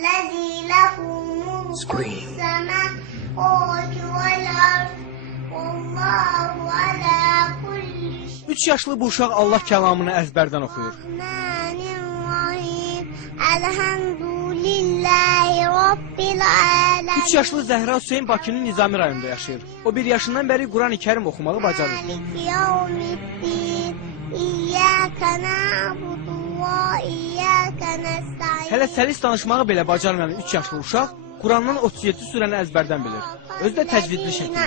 الذي له ملك السماوات والأرض والله على كل شيء. 3 yaşlı bu uşaq Allah kəlamını əzbərdən oxuyur. Elhamdülillahi Rabbil alemin. 3 yaşlı Zəhra Hüseyn Bakının Nizami rayonunda yaşayır. O 1 yaşından bəri Quran-ı Kərim oxumağı bacarır. Hələ səlis danışmağı belə bacarmayan 3 yaşlı uşaq Qurandan 37 surəni əzbərdən bilir. Özü də təcvidli şəkildə.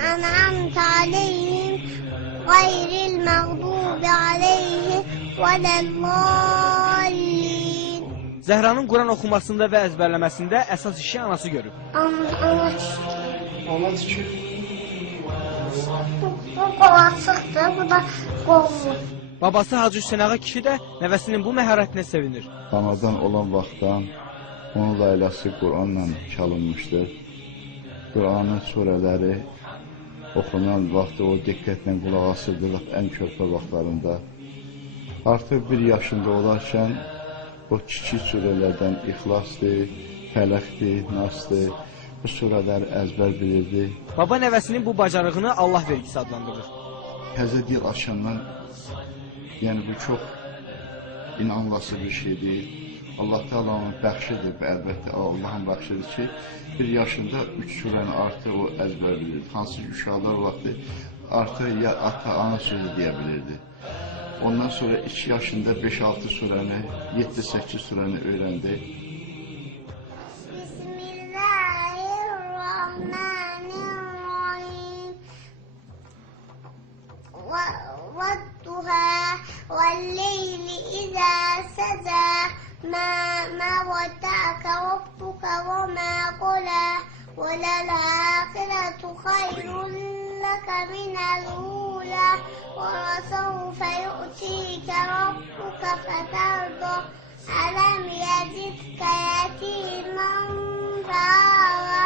Zəhranın Quran oxumasında və əzbərləməsində əsas işi anası görüb. Ana düşür. Bu qalasıqdır, bu da qollu. Babası Hacı Hüseyn Ağa kişi də nəvəsinin bu məharətinə sevinir. Anadan olan vaxtdan onun layləsi Quranla çalınmışdır. Quranın surələri oxunan vaxtı o diqqətlə qulaq asırdı ən körpə vaxtlarında. Artıq 1 yaşında olarkən o kiçik surələrdən İxlasdır, Fələqdir, Nasdır, bu surələri əzbər bilirdi. Baba nəvəsinin bu bacarığını Allah vergisi adlandırır. Təzə dil açandan, yəni bu çox inanılası bir şey deyil. Allah Taala'nın bəxşidir, əlbəttə Allahın bəxşidir ki, 1 yaşında 3 surəni artıq o əzbər bilirdi. Hansı ki, uşaqlar vaxtı artıq ya ata, ana sözü deyə bilirdi. Ondan sonra 2 yaşında 5-6 surəni, 7-8 surəni öyrəndi. Bismillahirrahmanirrahim. Vattuha velleyli izâ sezâ ma wada'aka rabbuka ve ma qala ve lel âhiretu hayrun laka minel ûlâ ve rasawfe yu'tika rabbuka fetarda alam yecidke yetimen fa'âva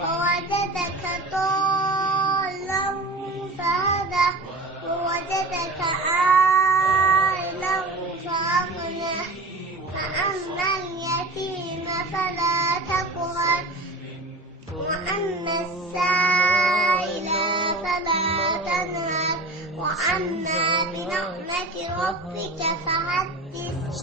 ve vecedeke dâllen fehedâ ve vecedeke âilen fa'aghnâ فأما اليتيم فلا تقهر وأما السائل فلا تنهر وأما بنعمة ربك فحدث